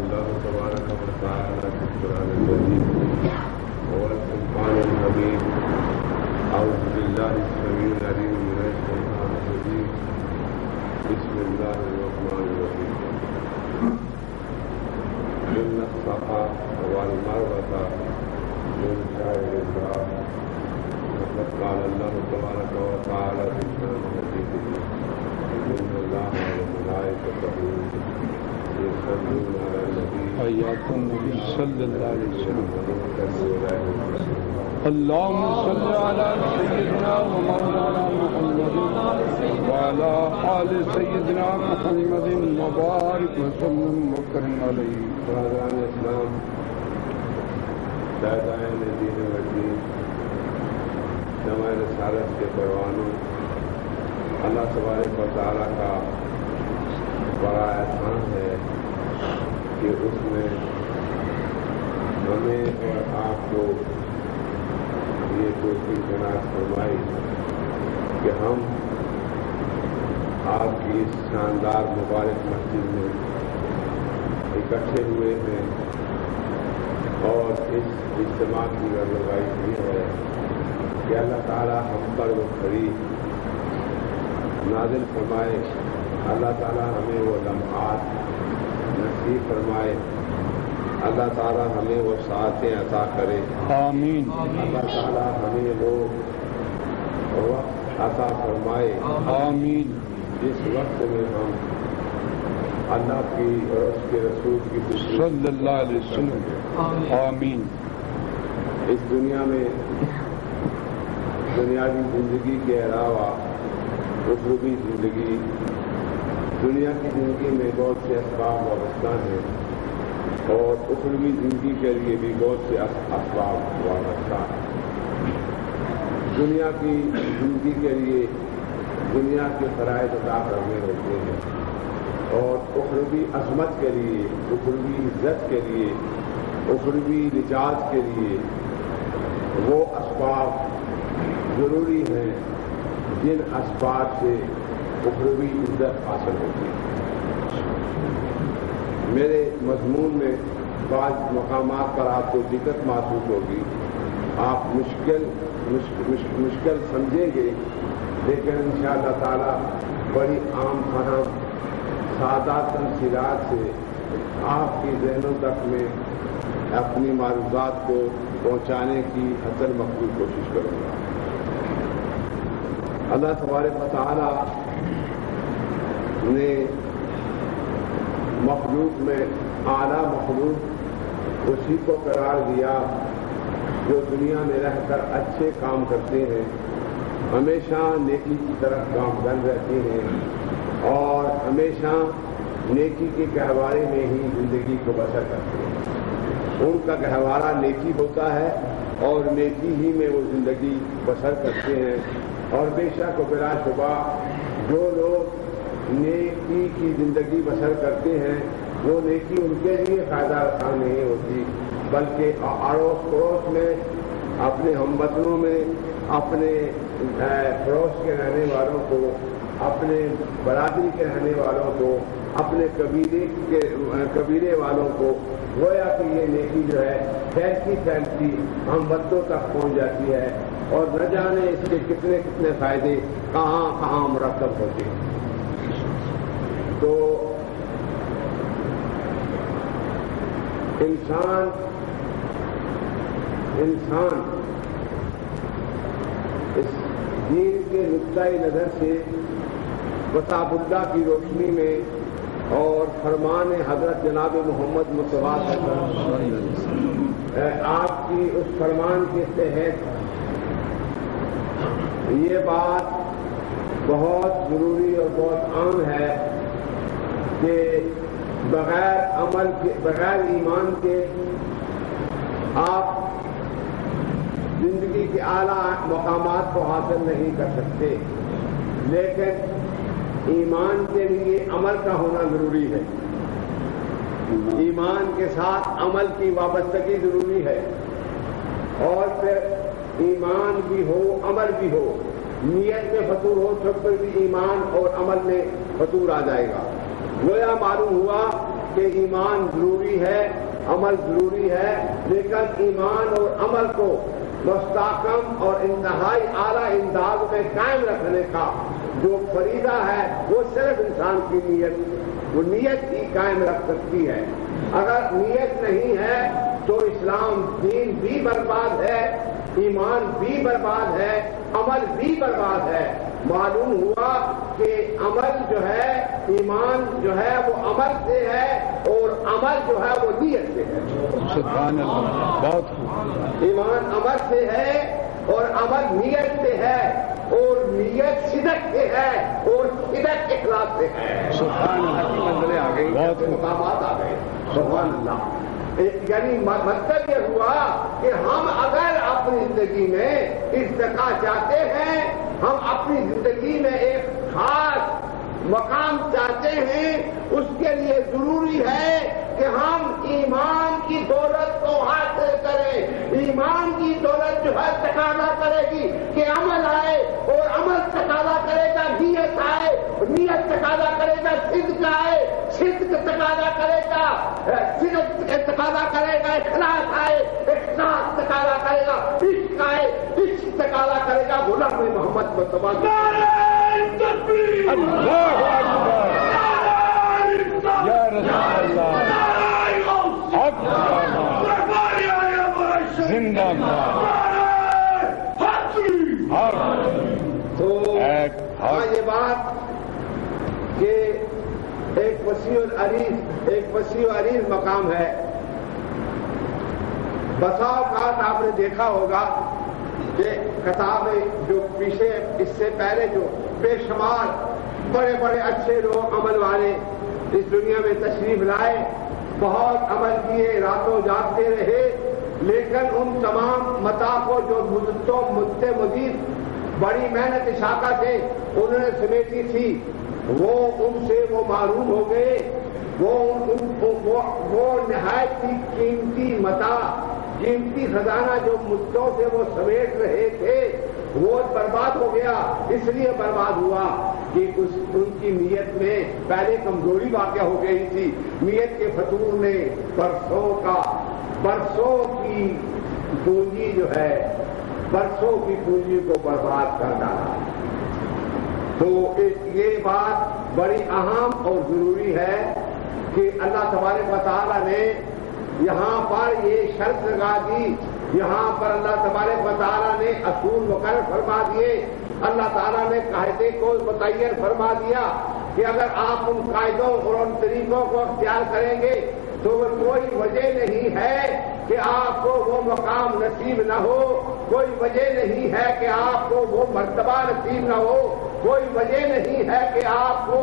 الله تبارك وتعالى في القرآن الكريم والفرقان الحميد. أعوذ بالله السميع العليم من الشيطان الرجيم. بسم الله الرحمن الرحيم. إن الصفا والمروة من شعائر الله. وقد قال الله تبارك وتعالى في شأن حديثه إن الله وملائكته يصلون على النبي حياة النبي صلى الله عليه وسلم. اللهم صل على سيدنا ومولانا محمد وعلى آل سيدنا محمد وبارك وسلم وكرم عليه. شاہدان اسلام، شاہدان دین الدین، جمع رسالت کے پروانوں، اللہ تبارک و تعالیٰ کا بڑا احسان ہے کہ اس نے ہمیں اور آپ کو یہ توفیق عنایت فرمائی کہ ہم آپ کی اس شاندار مبارک مسجد میں اکٹھے ہوئے ہیں اور اس اجتماع کی رہنمائی کی ہے کہ اللہ تعالیٰ ہم پر وہ فرید نازل فرمائے، اللہ تعالیٰ ہمیں وہ لمحات نصیب فرمائے، اللہ تعالیٰ ہمیں وہ ساعتیں عطا کرے، آمین. اللہ تعالیٰ ہمیں وہ وقت عطا فرمائے، آمین. جس وقت میں ہم اللہ کی اور اس کے رسول کی صلی اللہ علیہ وسلم. آمین. اس دنیا میں دنیاوی زندگی کے علاوہ اخروی زندگی، دنیا کی زندگی میں بہت سے اسباب وابستہ ہیں اور اخروی زندگی کے لیے بھی بہت سے اسباب وابستہ ہیں. دنیا کی زندگی کے لیے دنیا کے فرائض ادا کرنے ہوتے ہیں اور اخروی عظمت کے لیے، اخروی عزت کے لیے، اخروی نجات کے لیے وہ اسباب ضروری ہیں جن اسباب سے اخروی عزت حاصل ہوتی ہے. میرے مضمون میں بعض مقامات پر آپ کو دقت محسوس ہوگی، آپ مشکل سمجھیں گے، لیکن انشاءاللہ تعالی بڑی عام فہم سادہ تفصیلات سے آپ کی ذہنوں تک میں اپنی معلومات کو پہنچانے کی حسن مقبول کوشش کروں گا. اللہ تبارک و تعالیٰ نے مخلوق میں اعلیٰ مخلوق اسی کو قرار دیا جو دنیا میں رہ کر اچھے کام کرتے ہیں، ہمیشہ نیکی کی طرف گامزن رہتے ہیں اور ہمیشہ نیکی کے گہوارے میں ہی زندگی کو بسر کرتے ہیں. ان کا گہوارہ نیکی ہوتا ہے اور نیکی ہی میں وہ زندگی بسر کرتے ہیں. اور بے شک و بلا شبہ جو لوگ نیکی کی زندگی بسر کرتے ہیں وہ نیکی ان کے لیے فائدہ رساں نہیں ہوتی، بلکہ اڑوس پڑوس میں، اپنے ہم وطنوں میں، اپنے پڑوس کے رہنے والوں کو، اپنے برادری کے رہنے والوں کو، اپنے قبیلے والوں کو گویا کہ یہ نیکی جو ہے پھیلتی ہم وطنوں تک پہنچ جاتی ہے اور نہ جانے اس کے کتنے کتنے فائدے کہاں مرتب ہوتے ہیں. تو انسان اس دین کے نقطۂ نظر سے کتاب اللہ کی روشنی میں اور فرمان حضرت جناب محمد مصطفیٰ آپ کی اس فرمان کے تحت یہ بات بہت ضروری اور بہت عام ہے کہ بغیر ایمان کے آپ زندگی کے اعلیٰ مقامات کو حاصل نہیں کر سکتے، لیکن ایمان کے لیے عمل کا ہونا ضروری ہے. ایمان کے ساتھ عمل کی وابستگی ضروری ہے اور پھر ایمان بھی ہو، عمل بھی ہو، نیت میں فطور ہو تو پھر بھی ایمان اور عمل میں فطور آ جائے گا. گویا معلوم ہوا کہ کہ ایمان ضروری ہے، عمل ضروری ہے، لیکن ایمان اور عمل کو مستحکم اور انتہائی اعلیٰ انداز میں قائم رکھنے کا جو فریضہ ہے وہ صرف انسان کی نیت، وہ نیت ہی قائم رکھ سکتی ہے۔ اگر نیت نہیں ہے تو اسلام دین بھی برباد ہے، ایمان بھی برباد ہے، عمل بھی برباد ہے۔ معلوم ہوا کہ عمل جو ہے، ایمان جو ہے وہ عمل سے ہے اور عمل جو ہے وہ نیت سے ہے۔ سبحان اللہ، بہت ایمان عمل سے ہے اور عمل نیت سے ہے، اور نیت صدق سے ہے اور صدق اخلاص سے ہے۔ سبحان اللہ، منزلیں آ گئی، بہت مقامات آ گئے۔ سبحان اللہ۔ یعنی مطلب یہ ہوا کہ ہم اگر اپنی زندگی میں ارتقا چاہتے ہیں، ہم اپنی زندگی میں ایک خاص مقام چاہتے ہیں، اس کے لیے ضروری ہے کہ ہم ایمان کی دولت کو حاصل کریں۔ ایمان کی دولت جو ہے تقاضا کرے گی کہ عمل آئے، اور عمل تقاضا کرے گا نیت آئے، نیت تقاضا کرے گا صدق آئے، صدق تقاضا کرے گا صدق تقاضا کرے گا اخلاص آئے، اخلاص تقاضا کرے گا عشق آئے، عشق تقاضا کرے گا غلام محمد مصطفیٰ۔ اللہ اکبر، یا رسول اللہ، حق زندہ ہاں یہ بات کہ ایک وسیع و عریض مقام ہے۔ بسا اوقات آپ نے دیکھا ہوگا کہ کتابیں جو پیچھے اس سے پہلے جو بے شمار بڑے بڑے اچھے لوگ عمل والے اس دنیا میں تشریف لائے، بہت عمل کیے، راتوں جاگتے رہے، لیکن ان تمام متاع کو جو مدت مزید بڑی محنت شاخہ سے انہوں نے سمیٹی تھی، وہ ان سے وہ معروف ہو گئے، وہ نہایت ہی قیمتی متاع، قیمتی خزانہ جو مدتوں سے وہ سمیٹ رہے تھے وہ برباد ہو گیا۔ اس لیے برباد ہوا کہ ان کی نیت میں پہلے کمزوری واقع ہو گئی تھی، نیت کے فطور نے برسوں کی پونجی جو ہے، برسوں کی پونجی کو برباد کر ڈالا۔ تو یہ بات بڑی اہم اور ضروری ہے کہ اللہ تبارک و تعالیٰ نے یہاں پر یہ شرط لگا دی، یہاں پر اللہ تبارک و تعالیٰ نے اصول مقرر فرما دیے، اللہ تعالیٰ نے قاعدے کو متعین فرما دیا کہ اگر آپ ان قاعدوں اور ان طریقوں کو اختیار کریں گے تو کوئی وجہ نہیں ہے کہ آپ کو وہ مقام نصیب نہ ہو، کوئی وجہ نہیں ہے کہ آپ کو وہ مرتبہ نصیب نہ ہو، کوئی وجہ نہیں ہے کہ آپ کو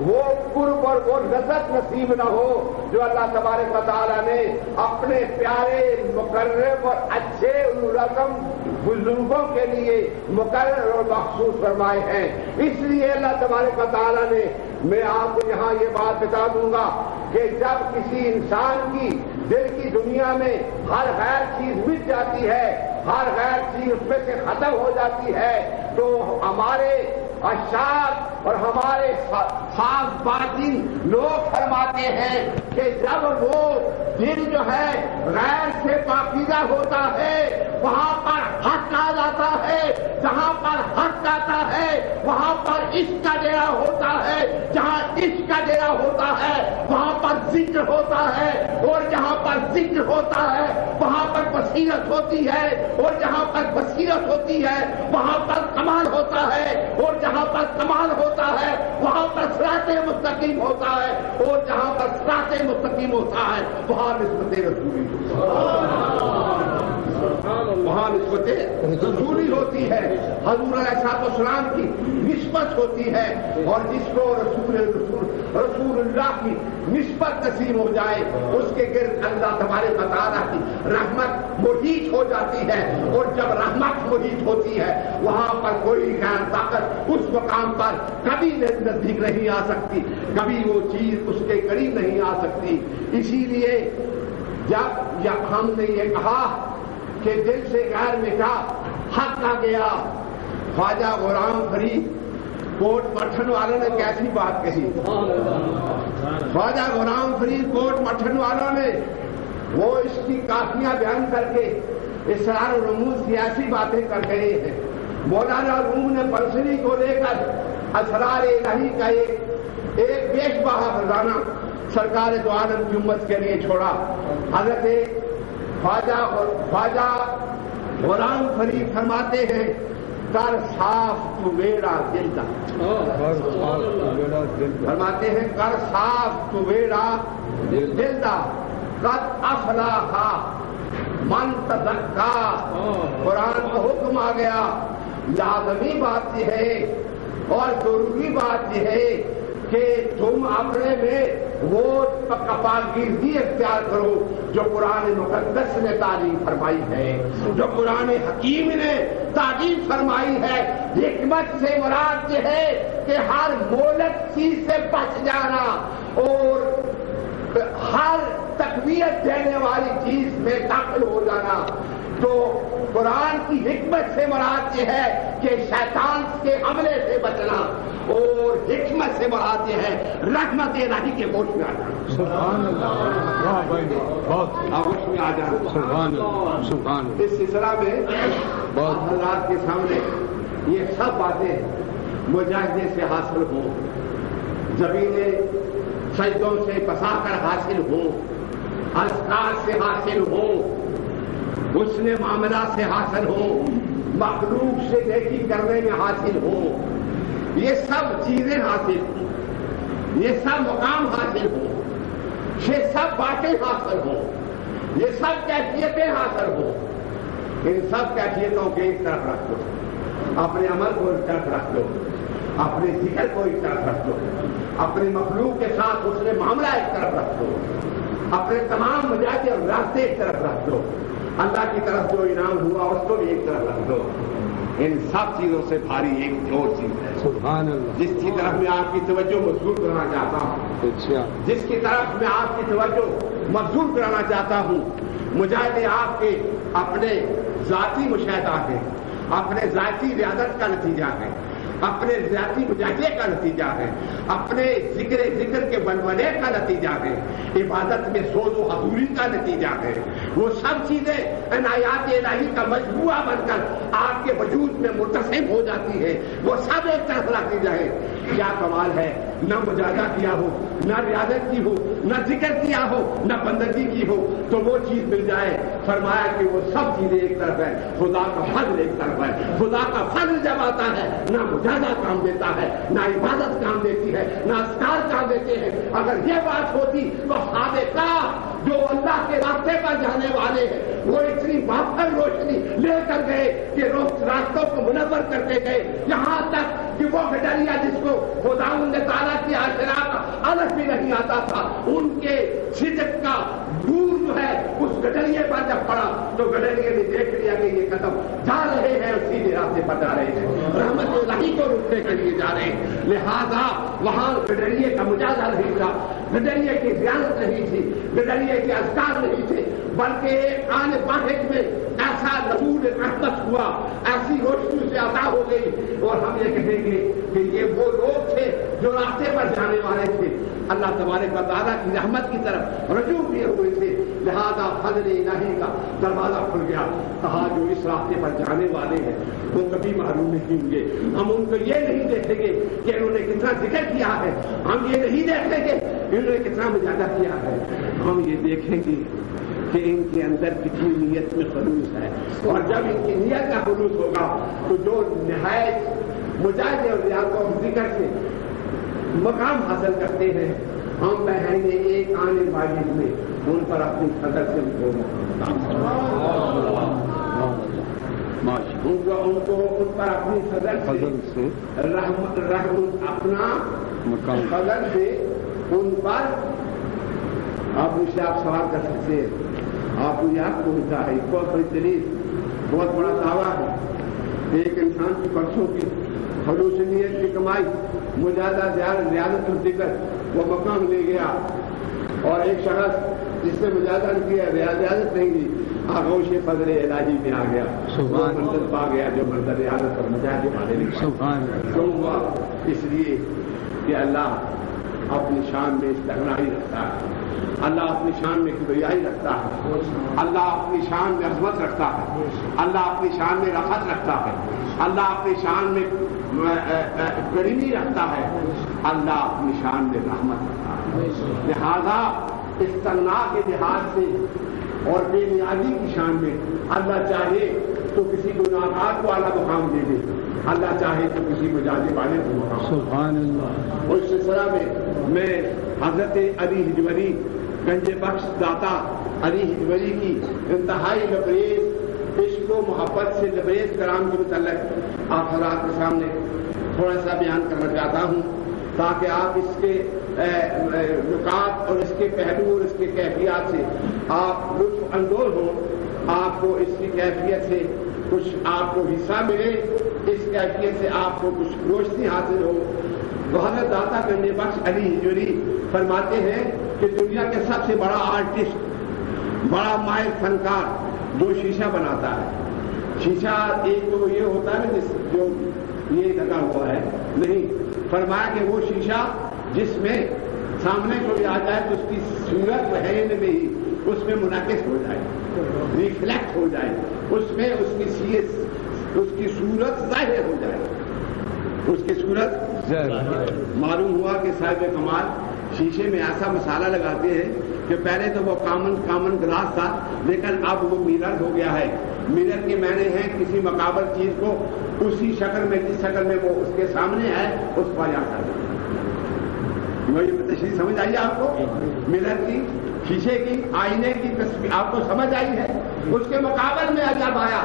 وہ قرب اور وہ لذت نصیب نہ ہو جو اللہ تبارک و تعالیٰ نے اپنے پیارے مقرر اور اچھے رقم بزرگوں کے لیے مقرر اور مخصوص فرمائے ہیں۔ اس لیے اللہ تبارک و تعالیٰ نے، میں آپ کو یہاں یہ بات بتا دوں گا کہ جب کسی انسان کی دل کی دنیا میں ہر غیر چیز مٹ جاتی ہے، ہر غیر چیز اس میں سے ختم ہو جاتی ہے، تو ہمارے اشعار اور ہمارے خاص باطن لوگ فرماتے ہیں کہ جب وہ دل جو ہے غیر سے پاکیزہ ہوتا ہے، وہاں پر حق آ جاتا ہے، جہاں پر حق آتا ہے وہاں پر عشق کا ڈیرا ہوتا ہے، جہاں عشق کا ڈیرا ہوتا ہے وہاں پر ذکر ہوتا ہے، اور جہاں پر ذکر ہوتا ہے وہاں پر بصیرت ہوتی ہے، اور جہاں پر بصیرت ہوتی ہے وہاں پر کمال ہوتا ہے، اور جہاں پر کمال ہوتا ہے وہاں پر صراط مستقیم ہوتا ہے، اور جہاں پر صراط مستقیم ہوتا ہے وہاں نسبت رسولی وہاں نسبت رسولی ہوتی ہے، حضور علیہ السلام کی نسبت ہوتی ہے، اور جس کو رسول اللہ کی نسبت نصیب ہو جائے اس کے گرد اللہ تبارک و تعالیٰ کی رحمت محیط ہو جاتی ہے، اور جب رحمت محیط ہوتی ہے وہاں پر کوئی غیر طاقت اس مقام پر کبھی نزدیک نہیں آ سکتی، کبھی وہ چیز اس کے قریب نہیں آ سکتی۔ اسی لیے جب ہم نے یہ کہا کہ دل سے غیر مٹا حق آ گیا، خواجہ غلام فرید کوٹ پٹھن والوں نے کیسی بات کہی، خواجہ غلام فرید کوٹ مٹھن والوں نے وہ اس کی کافیاں بیان کر کے اسرار و رموز سیاسی باتیں کر گئے ہیں. مولانا روم نے برسری کو لے کر اسرار الہی کا ایک بیش بہا خزانہ سرکار دو عالم کی امت کے لیے چھوڑا. حضرت خواجہ غلام فرید فرماتے ہیں کر صاف تو میرا دل دا. فرماتے ہیں کر صاف تو میرا دل دا قد افلاح من تزکا. قرآن کا حکم آ گیا. لازمی بات یہ ہے اور ضروری بات یہ ہے کہ تم اپنے میں وہ پاکیزگی اختیار کرو جو قرآن مقدس نے تعلیم فرمائی ہے, جو قرآن حکیم نے تعلیم فرمائی ہے. حکمت سے مراد یہ ہے کہ ہر مولد چیز سے بچ جانا اور ہر تقویت دینے والی چیز میں داخل ہو جانا. تو قرآن کی حکمت سے مراد یہ ہے کہ شیطان کے حملے سے بچنا, اور حکمت سے مراد یہ ہے رحمت الہی کے گوش میں آ جانا. سبحان اللہ. گوش میں آ جانا. سبحان اللہ. سبحان اللہ. اس سلسلہ میں حضرات کے سامنے یہ سب باتیں مجاہدے سے حاصل ہوں, زمینیں سجدوں سے بسا کر حاصل ہوں, اذکار سے حاصل ہوں, حسن معاملہ سے حاصل ہو, مخلوق سے نیکی کرنے میں حاصل ہو, یہ سب چیزیں حاصل ہوں, یہ سب مقام حاصل ہوں, یہ سب باتیں حاصل ہوں, یہ سب کیفیتیں حاصل ہوں. ان سب کیفیتوں کے ایک طرف رکھ دو, اپنے عمل کو ایک طرف رکھ دو, اپنے ذکر کو ایک طرف رکھ دو, اپنے مخلوق کے ساتھ حسن معاملہ ایک طرف رکھ دو, اپنے تمام مجاہدے اور راستے ایک طرف رکھ دو, اللہ کی طرف جو انعام ہوا اس کو بھی ایک طرف رکھ دو. ان سب چیزوں سے بھاری ایک اور چیز ہے سبحان اللہ, جس کی طرف میں آپ کی توجہ مبذول کرانا چاہتا ہوں, جس کی طرف میں آپ کی توجہ مبذول کرانا چاہتا ہوں. مجاہدے آپ کے اپنے ذاتی مشاہدات ہیں, اپنے ذاتی ریاضت کا نتیجہ ہے, اپنے ذاتی مجاہدے کا نتیجہ ہے, اپنے ذکر کے بلبلے کا نتیجہ ہے, عبادت میں سوز و حضوری کا نتیجہ ہے. وہ سب چیزیں عنایات الہی کا مجموعہ بن کر آپ کے وجود میں مرتسم ہو جاتی ہے. وہ سب ایک طرف رکھی جائے. کیا کمال ہے, نہ مجاہدہ کیا ہو, نہ ریاضت کی ہو, نہ ذکر کیا ہو, نہ بندگی کی ہو, تو وہ چیز مل جائے. فرمایا کہ وہ سب چیزیں ایک طرف ہے, خدا کا فضل ایک طرف ہے. خدا کا فضل جب آتا ہے نہ مجاہدہ کام دیتا ہے, نہ عبادت کام دیتی ہے, نہ اذکار کام دیتے ہیں. اگر یہ بات ہوتی تو صادقہ جو اللہ کے راستے پر جانے والے ہیں وہ اتنی وافر روشنی لے کر گئے کہ راستوں کو منور کرتے گئے, یہاں تک کہ وہ گڈریا جس کو خداوند تعالیٰ کی آشرا کا الگ بھی نہیں آتا تھا, ان کے صدق کا نور جو ہے اس گڈریے پر جب پڑا تو گڈریے نے دیکھ لیا کہ یہ قدم جا رہے ہیں اور سیدھے راستے پر جا رہے ہیں, رحمت الہی کو روکنے کے لیے جا رہے ہیں. لہذا وہاں گڈریے کا مجاہدہ نہیں تھا, گڈریے کی زیارت نہیں تھی, گڈریے کے اذکار نہیں تھے, بلکہ آن واحد میں ایسا نور رحمت ہوا, ایسی روشنی سے عطا ہو گئی. اور ہم یہ کہیں گے کہ یہ وہ لوگ تھے جو راستے پر جانے والے تھے, اللہ تبارک و تعالیٰ کی رحمت کی طرف رجوع کیے ہوئے تھے. لہذا فضل الہی کا دروازہ کھل گیا. کہا جو اس راستے پر جانے والے ہیں وہ کبھی معلوم نہیں ہوں گے. ہم ان کو یہ نہیں دیکھیں گے کہ انہوں نے کتنا ذکر کیا ہے, ہم یہ نہیں دیکھیں گے انہوں نے کتنا مجاہدہ کیا ہے, ہم یہ دیکھیں گے کہ ان کے اندر کتنی نیت میں خلوص ہے. اور جب ان کی نیت کا خلوص ہوگا تو جو نہایت مجاہدے اور ریاضتوں اور ذکر سے مقام حاصل کرتے ہیں, ہم بہن نے ایک آنے والی میں ان پر اپنی قدر سے ان کو پر اپنی قدر سے اپنا قدر سے ان پر آپ مجھ سے آپ سوال کر سکتے ہیں. آپ کو یاد پہنچتا ہے بہت بڑی دلیل, بہت بڑا دعویٰ ہے. ایک انسان کی پرسوں کی خلوص نیت کی کمائی, مجاہدہ ریاضت الذکر وہ مقام لے گیا, اور ایک شخص جس نے مجاہدہ کیا ریاضت نہیں دی آغوش فضل الہی میں آ گیا, منزل پا گیا جو منزل ریاضت اور مجاہدے والے نے. کیوں ہوا؟ اس لیے کہ اللہ اپنی شان میں استغنائی رکھتا ہے، اللہ اپنی شان میں کبریائی رکھتا ہے، اللہ اپنی شان میں عظمت رکھتا ہے، اللہ اپنی شان میں رفعت رکھتا ہے، اللہ اپنی شان میں کریمی رکھتا ہے، اللہ اپنی شان میں رحمت رکھتا ہے۔ لہذا استغنا کے لحاظ سے اور بے نیازی کی شان میں اللہ چاہے تو کسی گناہگار کو اعلیٰ مقام دے دے، اللہ چاہے تو کسی مجازی والے کو مقام۔ سبحان اللہ۔ اور اس سلسلہ میں حضرت علی حجوری گنج بخش داتا علی حجوری کی انتہائی لبریز عشق و محبت سے لبریز کرام کے متعلق آپ حضرات کے سامنے تھوڑا سا بیان کرنا چاہتا ہوں، تاکہ آپ اس کے نکات اور اس کے پہلو اور اس کے کیفیات سے آپ لطف اندوز ہوں، آپ کو اس کی کیفیت سے کچھ آپ کو حصہ ملے، اس کیفیت سے آپ کو کچھ روشنی حاصل ہو۔ حضرت داتا گنج بخش علی حجوری فرماتے ہیں کہ دنیا کے سب سے بڑا آرٹسٹ، بڑا ماہر فنکار جو شیشہ بناتا ہے، شیشہ ایک تو یہ ہوتا ہے جو یہ لگا ہوا ہے، نہیں، فرمایا کہ وہ شیشہ جس میں سامنے کوئی آ جائے تو اس کی صورت وہین میں ہی اس میں منعکس ہو جائے، ریفلیکٹ ہو جائے، اس میں اس کی صورت ظاہر ہو جائے، اس کی صورت معلوم ہوا کہ صاحب کمال شیشے میں ایسا مسالہ لگاتے ہیں کہ پہلے تو وہ کامن گلاس تھا، لیکن اب وہ میرر ہو گیا ہے۔ میرر کے معنی ہے کسی مقابل چیز کو اسی شکل میں جس شکل میں وہ اس کے سامنے ہے اس پر آ کر تشریح سمجھ آئی آپ کو؟ میرر کی، شیشے کی، آئینے کی تصویر آپ کو سمجھ آئی ہے؟ اس کے مقابل میں جب آیا،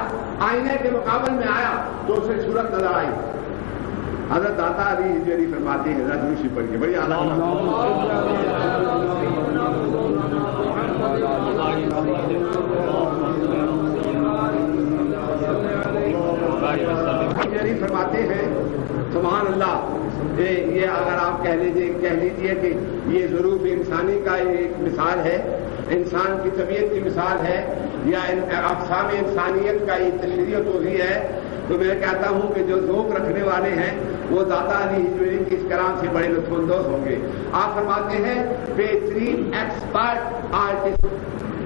آئینے کے مقابل میں آیا تو اسے صورت نظر آئی۔ حضرت داتا علی حجوری فرماتے ہیں، حضرت روشی پڑھ کے بڑی اعلیٰ فرماتے ہیں سبحان اللہ، یہ اگر آپ کہہ لیجیے کہ یہ ضرور انسانی کا ایک مثال ہے، انسان کی طبیعت کی مثال ہے، یا اقسام انسانیت کا یہ تشریح و توضیح ہے، تو میں کہتا ہوں کہ جو ذوق رکھنے والے ہیں وہ داتا علی حجوری کے اس کلام سے بڑے لطف اندوز ہوں گے۔ آپ فرماتے ہیں بہترین ایکسپرٹ آرٹسٹ،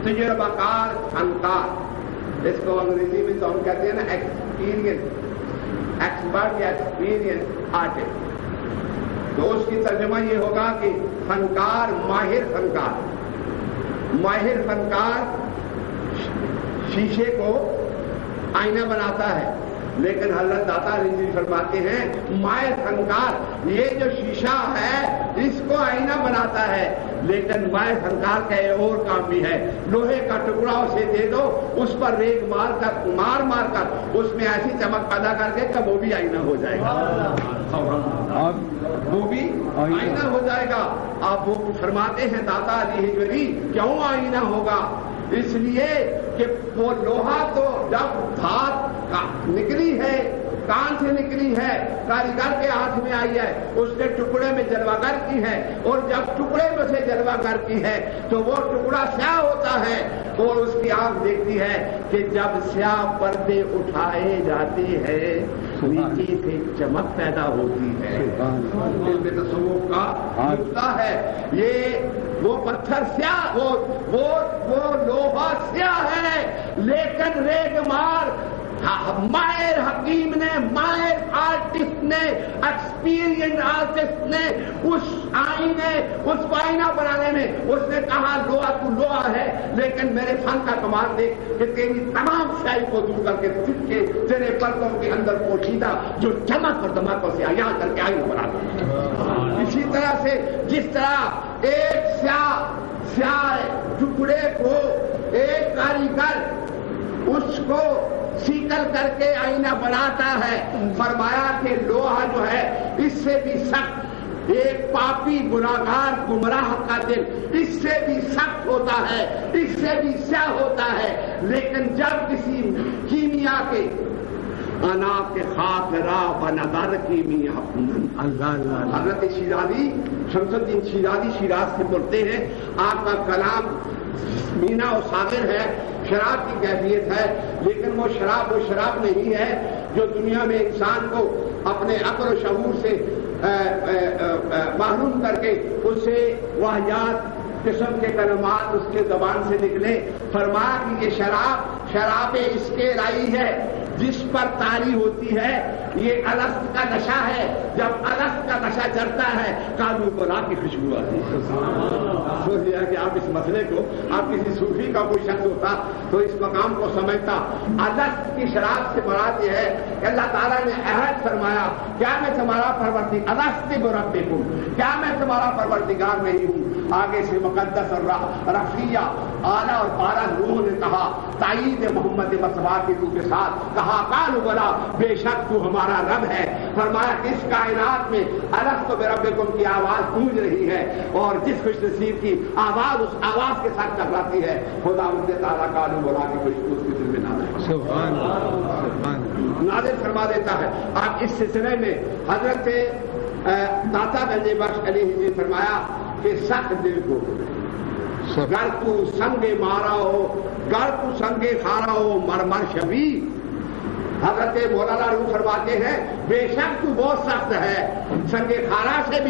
تجربہ کار فنکار، اس کو انگریزی میں تو ہم کہتے ہیں نا ایکسپیرینس، ایکسپرٹ یا ایکسپیرینس آرٹسٹ، تو اس کی ترجمہ یہ ہوگا کہ فنکار، ماہر فنکار۔ ماہر فنکار شیشے کو آئینہ بناتا ہے، لیکن حضرت داتا علی حجوری فرماتے ہیں ماہر فنکار یہ جو شیشہ ہے اس کو آئینہ بناتا ہے، لیکن ماہر فنکار کا ایک اور کام بھی ہے، لوہے کا ٹکڑا اسے دے دو، اس پر ریگ مار کر اس میں ایسی چمک پیدا کر کے کہ وہ بھی آئینہ ہو جائے گا، وہ بھی آئینہ ہو جائے گا۔ آپ وہ فرماتے ہیں داتا علی حجوری کیوں آئینہ ہوگا؟ اس لیے کہ وہ لوہا تو جب دھات نکلی ہے، کان سے نکلی ہے، کاریگر کے ہاتھ میں آئی ہے، اس نے ٹکڑے میں جلوہ گر کی ہے، اور جب ٹکڑے میں سے جلوہ گر کی ہے تو وہ ٹکڑا سیاہ ہوتا ہے، اور اس کی آنکھ دیکھتی ہے کہ جب سیاہ پردے اٹھائے جاتے ہیں نیچے سے چمک پیدا ہوتی ہے۔ اس میں تصوف کا نقطہ ہے، یہ وہ پتھر سیاہ، وہ لوہا سیاہ ہے، لیکن ریگ مار ماہر حکیم نے، ماہر آرٹسٹ نے، ایکسپیرینس آرٹسٹ نے اس آئینہ بنانے میں اس نے کہا لوہا تو لوہا ہے، لیکن میرے فن کا کمال دیکھ کہ تیری تمام سیاہی کو دور کر کے تیرے پردوں کے اندر پوشیدہ جو چمک اور دماغوں سے عیاں کر کے آئینہ بنا دیا۔ اسی طرح سے جس طرح ایک سیاہ ٹکڑے کو ایک کاریگر اس کو سیکل کر کے آئینہ بناتا ہے، فرمایا کہ لوہا جو ہے اس سے بھی سخت، ایک پاپی گناہگار گمراہ کا دل اس سے بھی سخت ہوتا ہے، اس سے بھی سیاہ ہوتا ہے، لیکن جب کسی کیمیا کے انا کے خاک راہ بنظر کی میاں حضرت شیرازی شمس الدین شیرازی شیراز سے بولتے ہیں، آپ کا کلام مینا و ساغر ہے، شراب کی کیفیت ہے، لیکن وہ شراب نہیں ہے جو دنیا میں انسان کو اپنے عقل و شعور سے معلوم کر کے اسے واحیات قسم کے کلمات اس کے زبان سے نکلے. فرمایا کہ یہ شراب اس کے رائی ہے جس پر طاری ہوتی ہے. یہ الست کا نشہ ہے. جب الست کا نشہ چڑھتا ہے کالو گلاب کی خوشبو آتی ہے. سوچ لیا کہ آپ اس مسئلے کو آپ کسی صوفی کا کوئی شخص ہوتا تو اس مقام کو سمجھتا. الست کی شراب سے مراد یہ ہے کہ اللہ تعالیٰ نے عہد فرمایا کیا میں تمہارا پروردگار الست بربکم کیا میں تمہارا پروردگار نہیں ہوں. آگے سے مقدس اور رفیع اعلیٰ اور پارا روح نے کہا تائید محمد مصطفیٰ کی تو کے ساتھ کہا قالوا بلا بے شک تو ہمارا رب ہے. فرمایا کہ اس کائنات میں الست بربکم کی آواز گونج رہی ہے اور جس خوش نصیب کی آواز اس آواز کے ساتھ ٹکراتی ہے خدا ان کے تعالیٰ قالوا بلا کی خوشبو اس کے دل میں نازل فرما دیتا ہے. آپ اس سلسلے میں حضرت داتا گنج بخش علیہ نے فرمایا کہ سخت دل کو گر تو سنگے مارا ہو گر تو سنگے کھارا ہو مرمر شبی. حضرت مولانا روح فرماتے ہیں بے شک تو بہت سخت ہے سنگے کھارا سے بھی